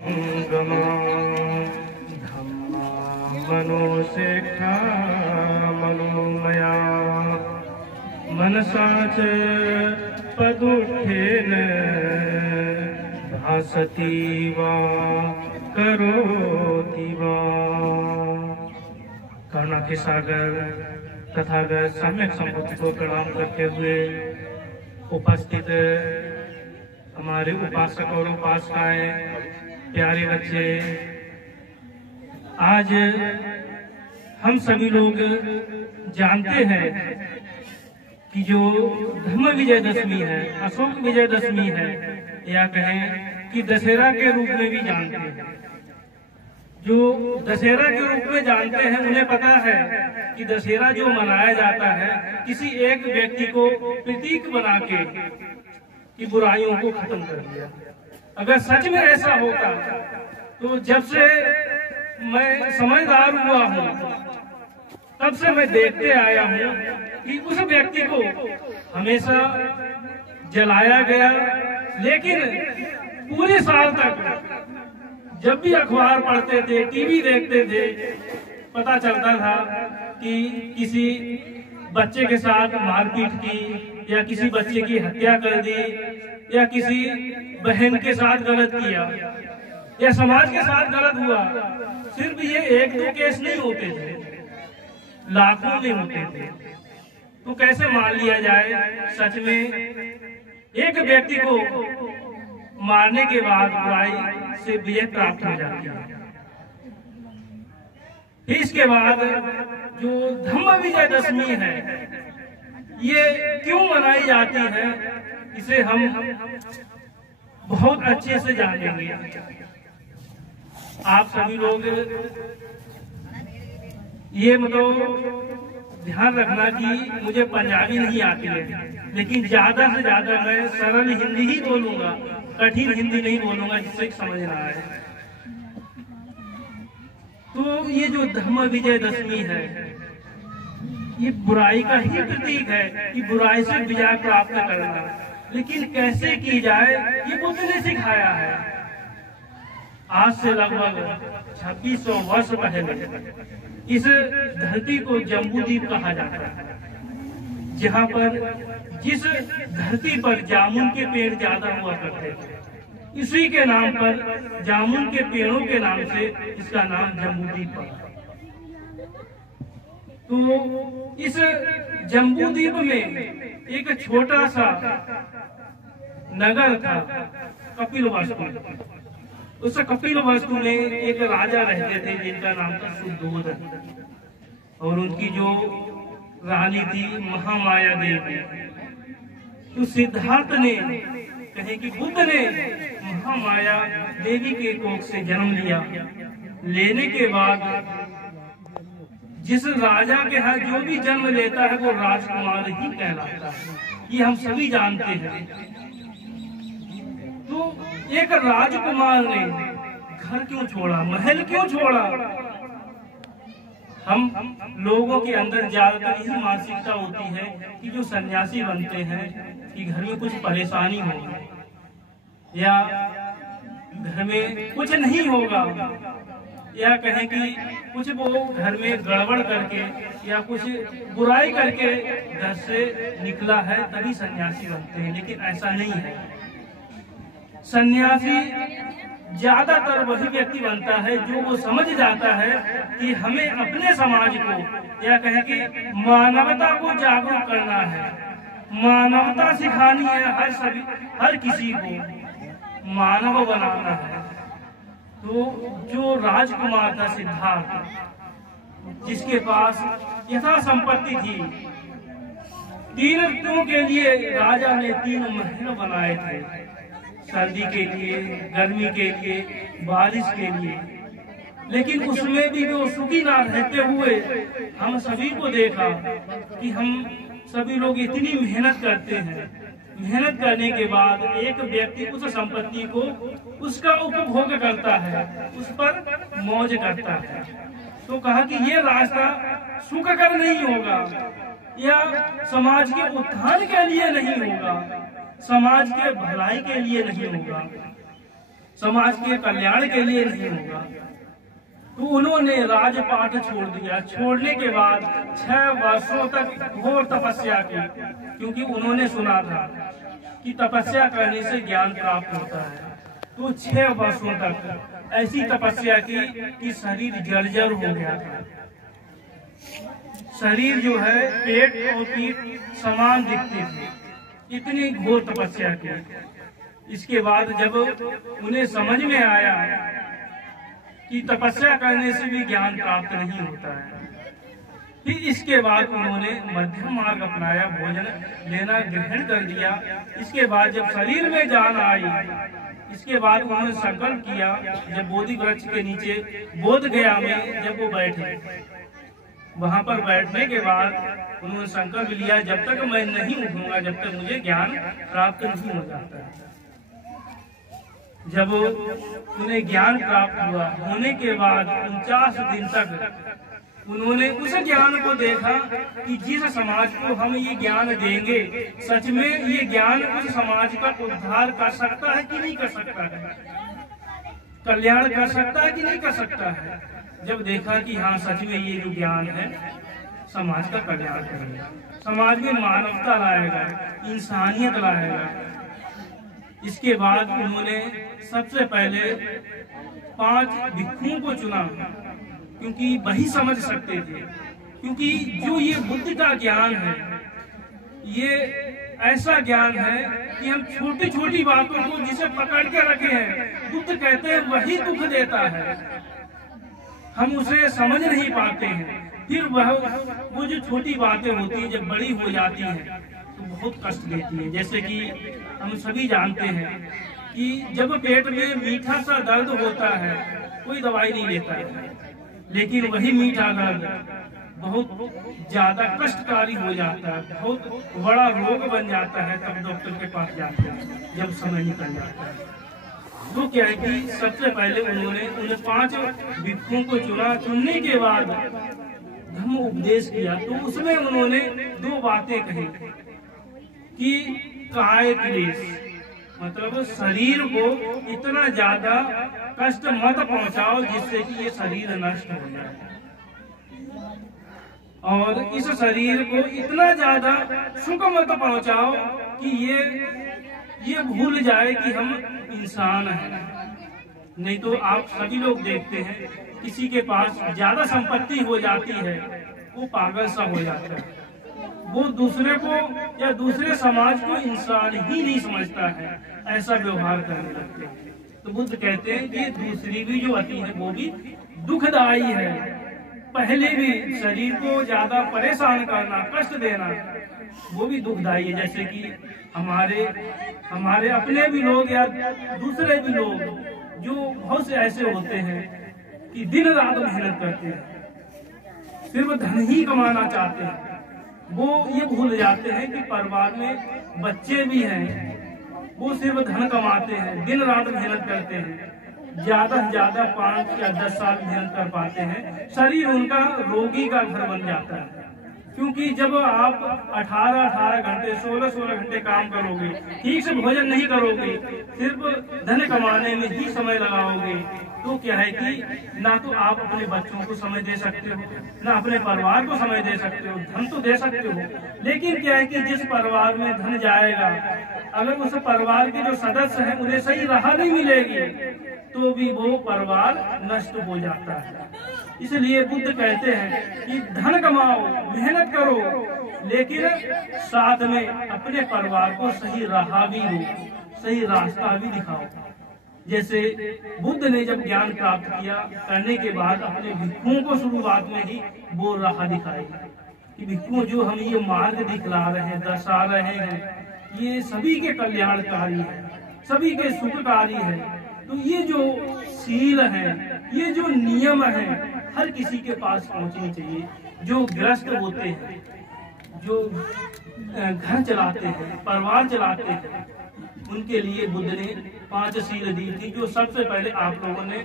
धम्मा मनोशिक्षा मनोमया मनसा च पदुत्थेन भासति वा करोति वा। करुणा के सागर तथागत सम्यक संबुद्ध को प्रणाम करते हुए उपस्थित हमारे उपासक और उपासिकाएं, प्यारे बच्चे, आज हम सभी लोग जानते हैं कि जो धम्म विजयदशमी है, अशोक विजयदशमी है, या कहें कि दशहरा के रूप में भी जानते हैं। जो दशहरा के रूप में जानते हैं उन्हें पता है कि दशहरा जो मनाया जाता है किसी एक व्यक्ति को प्रतीक बना के कि बुराइयों को खत्म कर दिया। अगर सच में ऐसा होता तो जब से मैं समझदार हुआ हूँ तब से मैं देखते आया हूँ कि उस व्यक्ति को हमेशा जलाया गया, लेकिन पूरे साल तक जब भी अखबार पढ़ते थे, टीवी देखते थे, पता चलता था कि किसी बच्चे के साथ मारपीट की, या किसी बच्चे की हत्या कर दी, या किसी बहन के साथ गलत किया, या समाज के साथ गलत हुआ। सिर्फ ये एक दो केस नहीं होते थे, लाखों में होते थे। तो कैसे मान लिया जाए सच में एक व्यक्ति को मारने के बाद बुराई से विजय प्राप्त हो जाती है। इसके बाद जो धम्म विजयदशमी है ये क्यों मनाई जाती है, इसे हम बहुत अच्छे से जानेंगे। आप सभी लोग ये ध्यान रखना कि मुझे पंजाबी नहीं आती है, लेकिन ज्यादा से ज्यादा मैं सरल हिंदी ही बोलूंगा, कठिन हिंदी नहीं बोलूंगा जिससे समझ रहा है। तो ये जो धम्म विजयदशमी है ये बुराई का ही प्रतीक है कि बुराई से विजय प्राप्त करना। लेकिन कैसे की जाए ये बुद्ध ने सिखाया है। आज से लगभग 2600 वर्ष पहले इस धरती को जम्बूद्वीप कहा जाता है, जहाँ पर जिस धरती पर जामुन के पेड़ ज्यादा हुआ करते थे, इसी के नाम पर जामुन के पेड़ों के नाम से इसका नाम जम्बूद्वीप पड़ा। तो इस जम्बूद्वीप में एक छोटा सा नगर था कपिलवस्तु। उस कपिलवस्तु में एक राजा रहते थे जिनका नाम था सुद्धोधन, और उनकी जो रानी थी महामाया देवी। तो सिद्धार्थ ने कहे कि बुद्ध ने महामाया देवी के कोख से जन्म लिया। लेने के बाद जिस राजा के यहाँ जो भी जन्म लेता है वो राजकुमार ही कहलाता है, ये हम सभी जानते हैं। तो एक राजकुमार ने घर क्यों छोड़ा, महल क्यों छोड़ा? हम लोगों के अंदर ज्यादातर यही मानसिकता होती है कि जो सन्यासी बनते हैं कि घर में कुछ परेशानी हो, या घर में कुछ नहीं होगा, या कहें कि कुछ वो घर में गड़बड़ करके या कुछ बुराई करके घर से निकला है तभी सन्यासी बनते हैं। लेकिन ऐसा नहीं है। सन्यासी ज्यादातर वही व्यक्ति बनता है जो वो समझ जाता है कि हमें अपने समाज को, या कहें कि मानवता को जागरूक करना है, मानवता सिखानी है, हर किसी को मानव बनाना है। तो जो राजकुमार था सिद्धार्थ, जिसके पास यथा संपत्ति थी, 3 ऋतुओं के लिए राजा ने 3 महल बनाए थे, सर्दी के लिए, गर्मी के लिए, बारिश के लिए। लेकिन उसमें भी जो सुखी ना रहते हुए हम सभी को देखा कि हम सभी लोग इतनी मेहनत करते हैं, मेहनत करने के बाद एक व्यक्ति उस संपत्ति को उसका उपभोग करता है, उस पर मौज करता है। तो कहा कि ये रास्ता सुखकर नहीं होगा, या समाज के उत्थान के लिए नहीं होगा, समाज के भलाई के लिए नहीं होगा। समाज के कल्याण के लिए नहीं होगा। तो उन्होंने राजपाट छोड़ दिया। छोड़ने के बाद 6 वर्षों तक घोर तपस्या की, क्योंकि उन्होंने सुना था कि तपस्या करने से ज्ञान प्राप्त होता है। तो 6 वर्षों तक ऐसी तपस्या की कि शरीर जर्जर हो गया था। शरीर जो है पेट और पीठ समान दिखते थे, इतनी घोर तपस्या की। इसके बाद जब उन्हें समझ में आया कि तपस्या करने से भी ज्ञान प्राप्त नहीं होता है, फिर इसके बाद उन्होंने मध्यम मार्ग अपनाया, भोजन लेना ग्रहण कर दिया। इसके बाद जब शरीर में जान आई, इसके बाद उन्होंने संकल्प किया। जब बोधि वृक्ष के नीचे बोध गया में जब वो बैठे, वहां पर बैठने के बाद उन्होंने संकल्प लिया, जब तक मैं नहीं उठूंगा जब तक मुझे ज्ञान प्राप्त नहीं हो जाता है। जब उन्हें ज्ञान प्राप्त हुआ, होने के बाद 49 दिन तक उन्होंने उस ज्ञान को देखा कि जिस समाज को हम ये ज्ञान देंगे, सच में ये ज्ञान उस समाज का उद्धार कर सकता है कि नहीं कर सकता है, कल्याण कर सकता है कि नहीं कर सकता है। जब देखा कि हाँ सच में ये जो ज्ञान है समाज का कल्याण करेगा, समाज में मानवता लाएगा, इंसानियत लाएगा। इसके बाद उन्होंने सबसे पहले 5 भिक्षुओं को चुना, क्योंकि वही समझ सकते थे। क्योंकि जो ये बुद्ध का ज्ञान है, ये ऐसा ज्ञान है कि हम छोटी छोटी बातों को जिसे पकड़ के रखे हैं, बुद्ध कहते हैं वही दुख देता है, हम उसे समझ नहीं पाते हैं। फिर वो जो छोटी बातें होती हैं जब बड़ी हो जाती हैं तो बहुत कष्ट देती है। जैसे कि हम सभी जानते हैं कि जब पेट में मीठा सा दर्द होता है कोई दवाई नहीं लेता है, लेकिन वही मीठा दर्द बहुत ज्यादा कष्टकारी हो जाता है, बहुत बड़ा रोग बन जाता है, तब डॉक्टर के पास जाते हैं जब समय निकल जाता है। तो क्या है कि सबसे पहले उन्होंने उन 5 भिक्षुओं को चुना। चुनने के बाद धम्म उपदेश किया, तो उसमें उन्होंने 2 बातें कही कि काय क्लेश, मतलब शरीर को इतना ज्यादा कष्ट मत पहुंचाओ जिससे कि ये शरीर नष्ट हो जाए, और इस शरीर को इतना ज्यादा सुख मत पहुंचाओ कि ये भूल जाए कि हम इंसान हैं। नहीं तो आप सभी लोग देखते हैं किसी के पास ज्यादा संपत्ति हो जाती है, वो पागल सा हो जाता है, वो दूसरे को या दूसरे समाज को इंसान ही नहीं समझता है, ऐसा व्यवहार करने लगते हैं। तो बुद्ध कहते हैं कि दूसरी भी जो अति है वो भी दुखदायी है। पहले भी शरीर को ज्यादा परेशान करना, कष्ट देना, वो भी दुखदायी है। जैसे कि हमारे अपने भी लोग या दूसरे भी लोग जो बहुत से ऐसे होते हैं कि दिन रात मेहनत करते हैं, सिर्फ धन ही कमाना चाहते हैं, वो ये भूल जाते हैं कि परिवार में बच्चे भी हैं, वो सिर्फ धन कमाते हैं, दिन रात मेहनत करते हैं, ज्यादा से ज्यादा 5 या 10 साल मेहनत कर पाते हैं, शरीर उनका रोगी का घर बन जाता है। क्योंकि जब आप 18 घंटे 16 घंटे काम करोगे, ठीक से भोजन नहीं करोगे, सिर्फ धन कमाने में ही समय लगाओगे, तो क्या है कि ना तो आप अपने बच्चों को समय दे सकते हो, ना अपने परिवार को समय दे सकते हो। धन तो दे सकते हो, लेकिन क्या है कि जिस परिवार में धन जाएगा, अगर उस परिवार के जो सदस्य हैं उन्हें सही राह नहीं मिलेगी तो भी वो परिवार नष्ट हो जाता है। इसलिए बुद्ध कहते हैं कि धन कमाओ, मेहनत करो, लेकिन साथ में अपने परिवार को सही राह भी दो, सही रास्ता भी दिखाओ। जैसे बुद्ध ने जब ज्ञान प्राप्त किया करने के बाद अपने भिक्षुओं को शुरुआत में ही वो राह दिखाई कि भिक्षुओं जो हम ये मार्ग दिखला रहे हैं, दर्शा रहे हैं, ये सभी के कल्याणकारी है, सभी के सुखकारी है। तो ये जो सील है, ये जो नियम है, हर किसी के पास पहुंचनी चाहिए। जो गृहस्थ होते हैं, जो घर चलाते हैं, परिवार चलाते हैं, उनके लिए बुद्ध ने 5 सील दी थी, जो सबसे पहले आप लोगों ने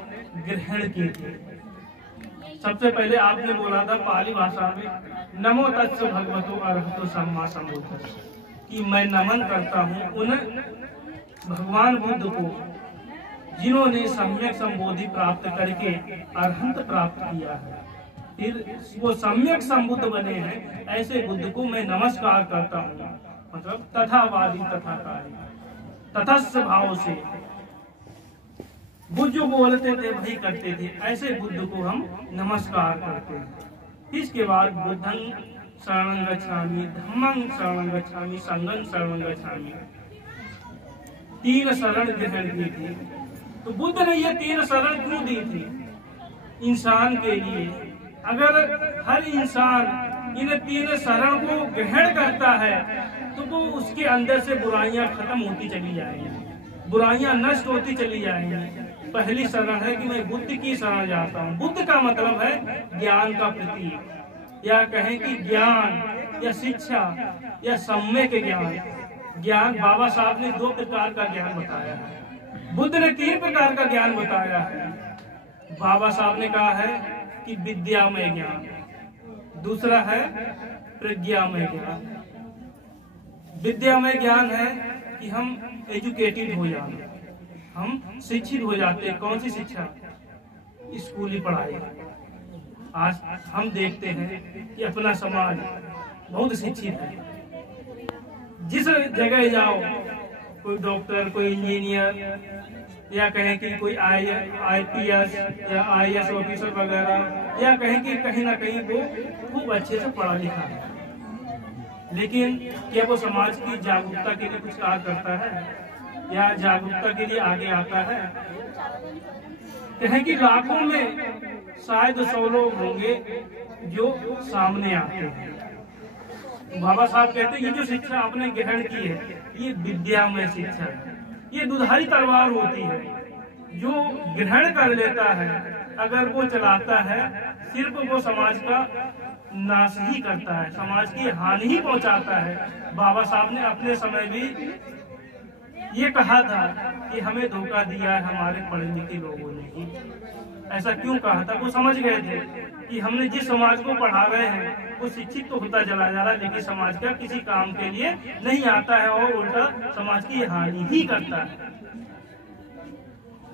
ग्रहण की थी। सबसे पहले आपने बोला था पाली भाषा में, नमो तस्स भगवतो अरहतो सम्मा सम्बुद्धस्स, कि मैं नमन करता हूँ उन भगवान बुद्ध को जिन्होंने सम्यक संबोधि प्राप्त करके अरहंत प्राप्त किया है, फिर वो सम्यक संबुद्ध बने हैं, ऐसे बुद्ध को मैं नमस्कार करता हूँ। मतलब तथावादी तथाकारी, तटस्थ भाव से बुद्ध जो बोलते थे वही करते थे, ऐसे बुद्ध को हम नमस्कार करते हैं। इसके बाद बुद्धं शरणं गच्छामि, धम्मं शरणं गच्छामि, संघं शरणं गच्छामि। 3 शरण ग्रहण की थी। तो बुद्ध ने ये 3 शरण क्यों दी थी? इंसान के लिए। अगर हर इंसान इन 3 शरण को ग्रहण करता है तो वो उसके अंदर से बुराइयां खत्म होती चली जाएंगी, बुराइयां नष्ट होती चली जाएंगी। पहली शरण है कि मैं बुद्ध की शरण जाता हूँ। बुद्ध का मतलब है ज्ञान का प्रतीक, या कहें कि ज्ञान या शिक्षा या सम्यक ज्ञान। ज्ञान बाबा साहब ने 2 प्रकार का ज्ञान बताया है, बुद्ध ने 3 प्रकार का ज्ञान बताया है। बाबा साहब ने कहा है कि विद्यामय ज्ञान, दूसरा है प्रज्ञामय ज्ञान। विद्यामय ज्ञान है कि हम एजुकेटेड हो जाते, हम शिक्षित हो जाते हैं। कौन सी शिक्षा? स्कूली पढ़ाई। आज हम देखते हैं कि अपना समाज बहुत शिक्षित है। जिस जगह जाओ, कोई डॉक्टर, कोई इंजीनियर, या कहें कि कोई IPS या IAS ऑफिसर वगैरह, या कहें कि कहीं ना कहीं वो खूब अच्छे से पढ़ा लिखा है, लेकिन क्या वो समाज की जागरूकता के लिए कुछ कार्य करता है या जागरूकता के लिए आगे आता है? कहें कि लाखों में शायद 100 लोग होंगे जो सामने आते हैं। बाबा साहब कहते हैं ये जो शिक्षा आपने ग्रहण की है ये विद्यामय शिक्षा है। ये दुधारी तलवार होती है, जो ग्रहण कर लेता है अगर वो चलाता है सिर्फ वो समाज का नाश ही करता है, समाज की हानि ही पहुंचाता है। बाबा साहब ने अपने समय भी ये कहा था कि हमें धोखा दिया है हमारे पढ़े लिखे लोगों ने ही। ऐसा क्यों कहा था? वो समझ गए थे कि हमने जिस समाज को पढ़ा रहे हैं वो शिक्षित तो होता चला जा रहा है, लेकिन समाज का किसी काम के लिए नहीं आता है और उल्टा समाज की हानि ही करता है।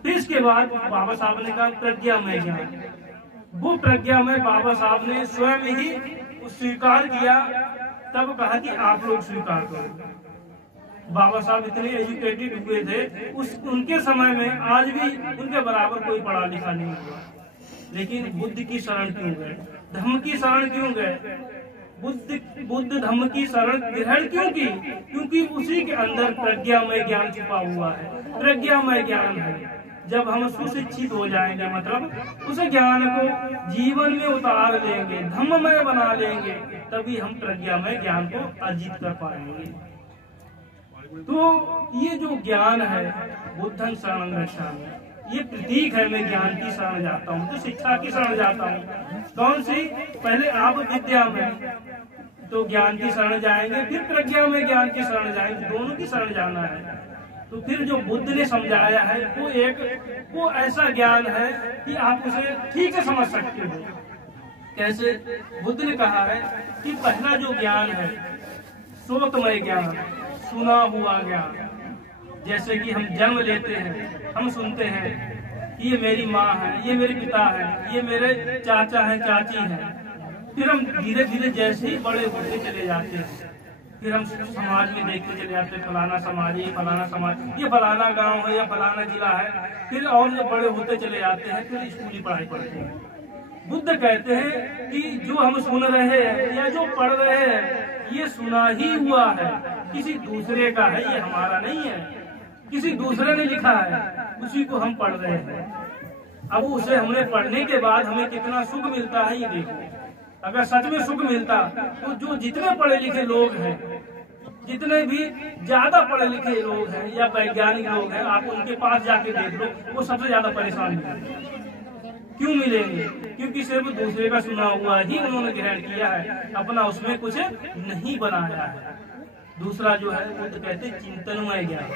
फिर इसके बाद बाबा साहब ने कहा प्रज्ञामय ज्ञान। वो प्रज्ञामय बाबा साहब ने स्वयं ही स्वीकार किया, तब कहा कि आप लोग स्वीकार करो। बाबा साहब इतने एजुकेटेड हुए थे, उनके समय में आज भी उनके बराबर कोई पढ़ा लिखा नहीं हुआ। लेकिन बुद्ध की शरण क्यों गए? धम्म की शरण क्यों गए? बुद्ध धम्म की शरण ग्रहण क्यों की? क्योंकि उसी के अंदर प्रज्ञामय ज्ञान छुपा हुआ है। प्रज्ञामय ज्ञान है। जब हम सुशिक्षित हो जाएंगे, मतलब उस ज्ञान को जीवन में उतार लेंगे, धम्ममय बना लेंगे, तभी हम प्रज्ञामय ज्ञान को अर्जित कर पाएंगे। तो ये जो ज्ञान है बुद्धं शरणं गच्छामि, ये प्रतीक है। मैं ज्ञान की शरण जाता हूँ, तो शिक्षा की शरण जाता हूँ। कौन सी? पहले आप विद्या में तो ज्ञान की शरण जाएंगे, फिर प्रज्ञा में ज्ञान की शरण जाएंगे, दोनों की शरण जाना है। तो फिर जो बुद्ध ने समझाया है वो ऐसा ज्ञान है कि आप उसे ठीक से समझ सकते हो। कैसे? बुद्ध ने कहा है कि पहला जो ज्ञान है श्रोतमय ज्ञान, सुना हुआ ज्ञान। जैसे कि हम जन्म लेते हैं, हम सुनते हैं कि ये मेरी माँ है, ये मेरे पिता है, ये मेरे चाचा है, चाची है। फिर हम धीरे धीरे जैसे ही बड़े होते चले जाते हैं, फिर हम समाज में देखते चले जाते हैं फलाना समाज, ये फलाना समाज, ये फलाना गांव है या फलाना जिला है। फिर और जब बड़े होते चले जाते हैं फिर स्कूली पढ़ाई पढ़ते हैं। बुद्ध कहते हैं कि जो हम सुन रहे हैं या जो पढ़ रहे हैं ये सुना ही हुआ है, किसी दूसरे का है, ये हमारा नहीं है, किसी दूसरे ने लिखा है, उसी को हम पढ़ रहे हैं। अब उसे हमने पढ़ने के बाद हमें कितना सुख मिलता है ये देखो। अगर सच में सुख मिलता तो जो जितने पढ़े लिखे लोग हैं, जितने भी ज्यादा पढ़े लिखे लोग हैं या वैज्ञानिक लोग हैं, आप उनके पास जाके देख लो, वो सबसे ज्यादा परेशान मिलेंगे। क्यों मिलेंगे? क्योंकि सिर्फ दूसरे का सुना हुआ ही उन्होंने ग्रहण किया है, अपना उसमें कुछ नहीं बनाया है। दूसरा जो है वो तो कहते हैं चिंतनमय ज्ञान,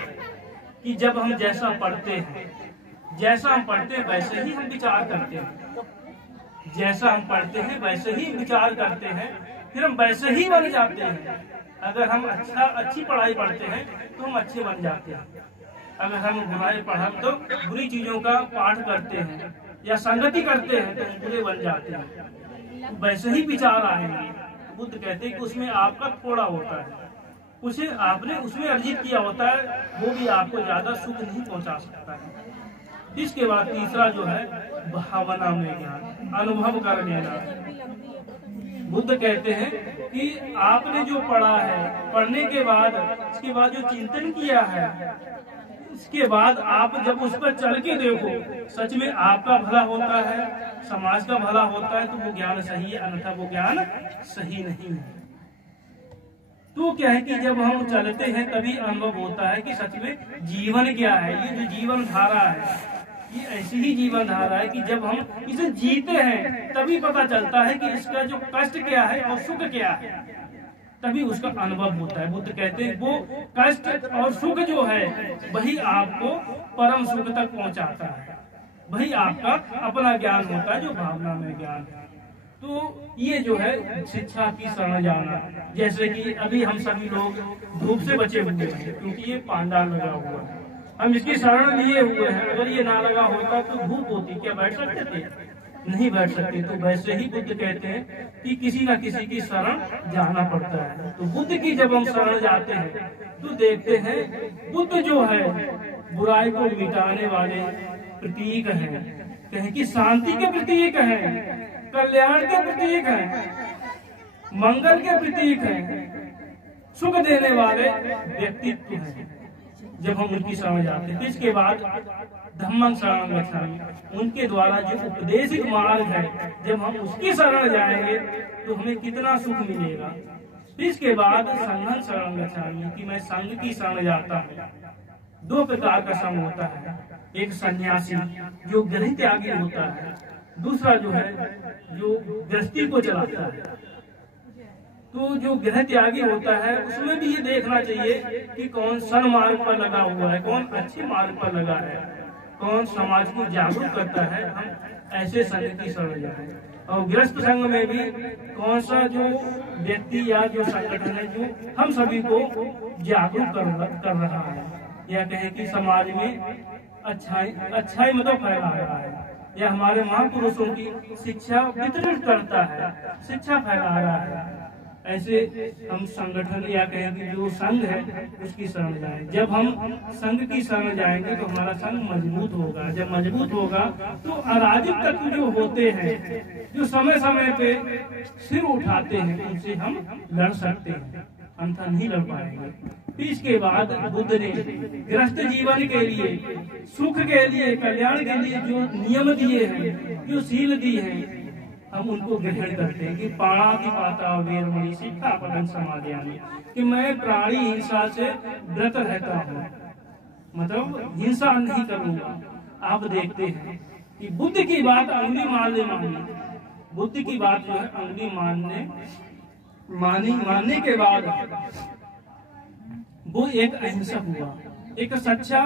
कि जब हम जैसा पढ़ते हैं, जैसा हम पढ़ते हैं वैसे ही हम विचार करते हैं, जैसा हम पढ़ते हैं वैसे ही विचार करते हैं, फिर हम वैसे ही बन जाते हैं। अगर हम अच्छी पढ़ाई पढ़ते हैं तो हम अच्छे बन जाते हैं। अगर हम बुराई पढ़ा तो बुरी चीजों का पाठ करते हैं या संगति करते हैं तो बुरे बन जाते हैं, वैसे ही विचार आएंगे। बुद्ध कहते हैं कि उसमें आपका थोड़ा होता है, उसे आपने उसमें अर्जित किया होता है, वो भी आपको ज्यादा सुख नहीं पहुंचा सकता है। इसके बाद तीसरा जो है भावना में ज्ञान, अनुभव कर लेना। बुद्ध कहते हैं कि आपने जो पढ़ा है, पढ़ने के बाद इसके बाद जो चिंतन किया है, इसके बाद आप जब उस पर चल के देखो, सच में आपका भला होता है, समाज का भला होता है, तो वो ज्ञान सही है, अन्यथा वो ज्ञान सही नहीं है। तो क्या है कि जब हम चलते हैं तभी अनुभव होता है कि सच में जीवन क्या है। ये जो जीवन धारा है, ये ऐसी ही जीवन धारा है कि जब हम इसे जीते हैं तभी पता चलता है कि इसका जो कष्ट क्या है और सुख क्या है, तभी उसका अनुभव होता है। बुद्ध कहते हैं वो कष्ट और सुख जो है वही आपको परम सुख तक पहुंचाता है, वही आपका अपना ज्ञान होता है जो भावना में ज्ञान है। तो ये जो है शिक्षा की शरण जाना। जैसे कि अभी हम सभी लोग धूप से बचे हुए हैं क्योंकि ये पांडाल लगा हुआ है, हम इसकी शरण लिए हुए हैं। अगर ये ना लगा होता तो धूप होती, क्या बैठ सकते थे? नहीं बैठ सकते। तो वैसे ही बुद्ध कहते हैं कि किसी न किसी की शरण जाना पड़ता है। तो बुद्ध की जब हम शरण जाते हैं तो देखते हैं बुद्ध जो है बुराई को मिटाने वाले प्रतीक हैं, कहें कि शांति के प्रतीक हैं, कल्याण के प्रतीक हैं, मंगल के प्रतीक हैं, सुख देने वाले व्यक्तित्व हैं जब हम उनकी शरण जाते हैं। इसके बाद धम्मं शरणं गच्छामि, उनके द्वारा जो उपदेशित मार्ग है, जब हम उसकी शरण जाएंगे तो हमें कितना सुख मिलेगा। इसके बाद संघं शरणं गच्छामि, कि मैं संघ की शरण जाता हूँ। दो प्रकार का संघ होता है, एक सन्यासी जो गृह त्यागी होता है, दूसरा जो है जो गृहस्थी को चलाता है। तो जो गृह त्यागी होता है उसमें भी ये देखना चाहिए कि कौन सन्मार्ग पर लगा हुआ है, कौन अच्छे मार्ग पर लगा है, कौन समाज को जागरूक करता है। हम ऐसे संघ की शरण जाएं। और गृहस्थ संघ में भी कौन सा जो व्यक्ति या जो संगठन है जो हम सभी को जागरूक कर रहा है, या कहें कि समाज में अच्छाई मतलब फैला रहा है, या हमारे महापुरुषों की शिक्षा वितरित करता है, शिक्षा फैला रहा है। ऐसे हम संगठन या कहें कि जो संघ है उसकी शरण जाएं। जब हम संघ की शरण जाएंगे तो हमारा संघ मजबूत होगा। जब मजबूत होगा तो अराजक तत्व जो होते हैं, जो समय समय पे सिर उठाते हैं, उनसे हम लड़ सकते हैं, अन्यथा नहीं लड़ पाएंगे। इसके बाद बुद्ध ने गृहस्थ जीवन के लिए, सुख के लिए, कल्याण के लिए जो नियम दिए हैं, जो सील दिए हैं, हम उनको ग्रहण करते हैं। कि पाणातिपाता वेरमणि सिक्खापदं समादयामि, कि मैं प्राणी हिंसा से व्रत रहता हूँ, मतलब हिंसा नहीं करूंगा। आप देखते हैं कि बुद्ध की बात अंगुली मानी, बुद्ध की बात जो है अंगुली मानने के बाद वो एक अहिंसक हुआ, एक सच्चा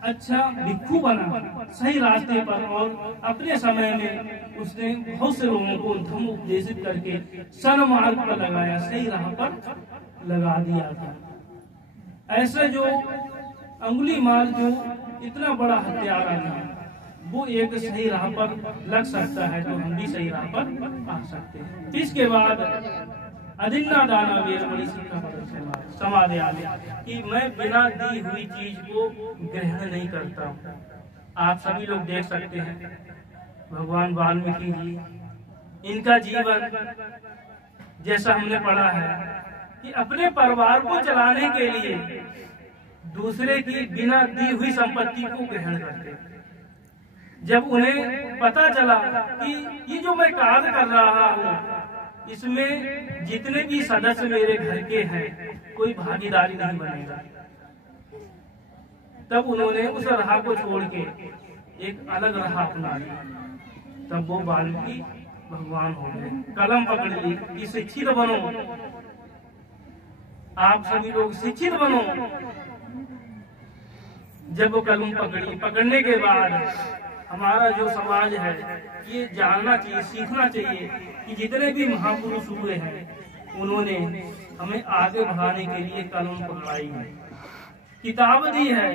अच्छा भिक्षु बना सही रास्ते पर, और अपने समय में उसने बहुत से लोगों को धम्म उपदेशित करके सन्मार्ग पर लगाया, सही राह पर लगा दिया था। ऐसे जो अंगुली माल जो इतना बड़ा हत्यारा था, वो एक सही राह पर लग सकता है, तो हम भी सही राह पर आ सकते हैं। इसके बाद अधिन्ना दाना वेरमणि सिक्खापदं समादयामि, कि मैं बिना दी हुई चीज को ग्रहण नहीं करता हूँ। आप सभी लोग देख सकते हैं भगवान वाल्मीकि जी, इनका जीवन जैसा हमने पढ़ा है कि अपने परिवार को चलाने के लिए दूसरे की बिना दी हुई संपत्ति को ग्रहण करते। जब उन्हें पता चला कि ये जो मैं कार्य कर रहा हूँ इसमें जितने भी सदस्य मेरे घर के हैं कोई भागीदारी नहीं बनेगा, तब उन्होंने उस राह को छोड़ के एक अलग राह अपना ली। तब वो वाल्मीकि भगवान हो गए, कलम पकड़ ली कि शिक्षित बनो, आप सभी लोग शिक्षित बनो। जब वो कलम पकड़ने के बाद हमारा जो समाज है ये जानना चाहिए, सीखना चाहिए कि जितने भी महापुरुष हुए हैं उन्होंने हमें आगे बढ़ाने के लिए कलम पकड़ाई है, किताब दी है,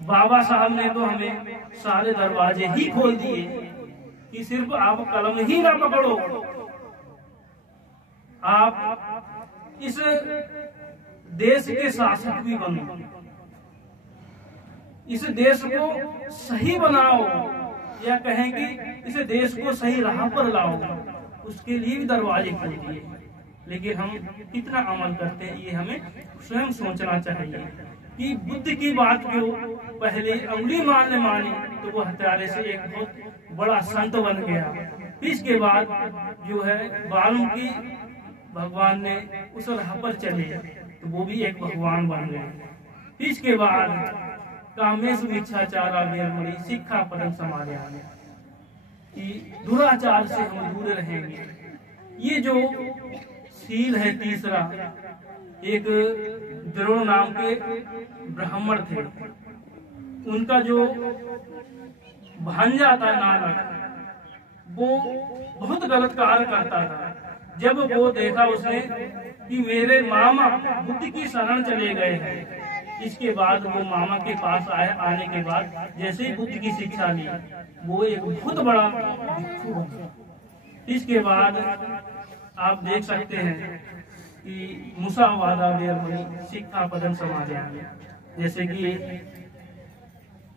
बाबा साहब ने तो हमें सारे दरवाजे ही खोल दिए कि सिर्फ आप कलम ही ना पकड़ो, आप इस देश के शासक भी बनो, इस देश को सही बनाओ, या कहें कि इस देश को सही राह पर लाओ, उसके लिए भी दरवाजे खोल दिए। लेकिन हम कितना अमल करते हैं ये हमें स्वयं सोचना चाहिए कि बुद्ध की बात को पहले उंगली मानी तो वो हत्यारे से एक बहुत बड़ा संत बन गया। इसके बाद जो है वाल्मीकि भगवान ने उस राह पर चले तो वो भी एक भगवान बन गए। इसके बाद कामेश मिच्छाचारा वीरमणि सिक्खापदं समादयामि कि दुराचार से हम दूर रहेंगे। ये जो सील है तीसरा, एक द्रोण नाम के ब्राह्मण थे, उनका जो भांजा था नानक, वो बहुत गलत कार्य करता था। जब वो देखा उसने कि मेरे मामा बुद्ध की शरण चले गए हैं, इसके बाद वो मामा के पास आने के बाद जैसे ही बुद्ध की शिक्षा ली वो एक बहुत बड़ा भिक्षु बना। इसके बाद आप देख सकते हैं कि मुसावादा वीरमणि सिक्खापदं समादयामि, जैसे कि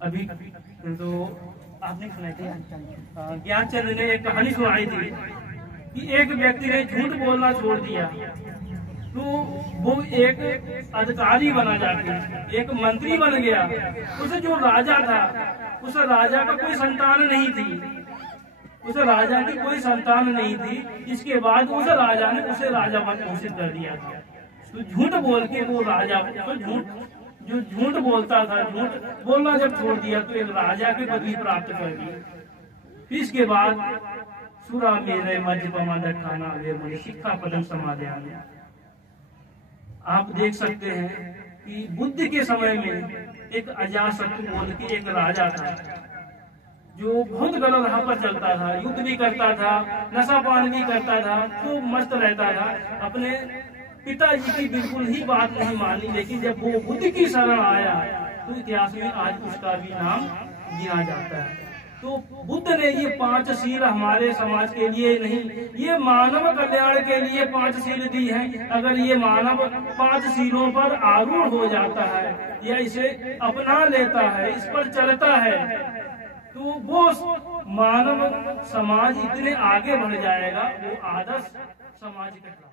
अभी तो आपने सुनाई थी, ज्ञानचंद ने एक कहानी सुनाई थी कि एक व्यक्ति ने झूठ बोलना छोड़ दिया तो वो एक अधिकारी बना जाके एक मंत्री बन गया। उसे जो राजा था उस राजा का कोई संतान नहीं थी, उस राजा की कोई संतान नहीं थी। इसके बाद उस राजा ने उसे राजा घोषित कर दिया था। तो झूठ बोल के वो राजा तो झूठ बोलता था, झूठ बोलना जब छोड़ दिया तो एक राजा की पदवी प्राप्त कर दी। इसके बाद सुरा मेरे मध्यपमा दक्षाना वीरमणि सिक्खापदं समादयामि। आप देख सकते हैं कि बुद्ध के समय में एक अजातशत्रु बोल के एक राजा था जो बहुत गलत राह पर चलता था, युद्ध भी करता था, नशा पान भी करता था, खूब मस्त रहता था, अपने पिताजी की बिल्कुल ही बात नहीं मानी। लेकिन जब वो बुद्ध की शरण आया तो इतिहास में आज उसका भी नाम गिना जाता है। तो बुद्ध ने ये 5 सील हमारे समाज के लिए नहीं, ये मानव कल्याण के लिए 5 सील दी है। अगर ये मानव 5 सीलों पर आरूढ़ हो जाता है या इसे अपना लेता है, इस पर चलता है, तो वो मानव समाज इतने आगे बढ़ जाएगा, वो आदर्श समाज कहलाएगा।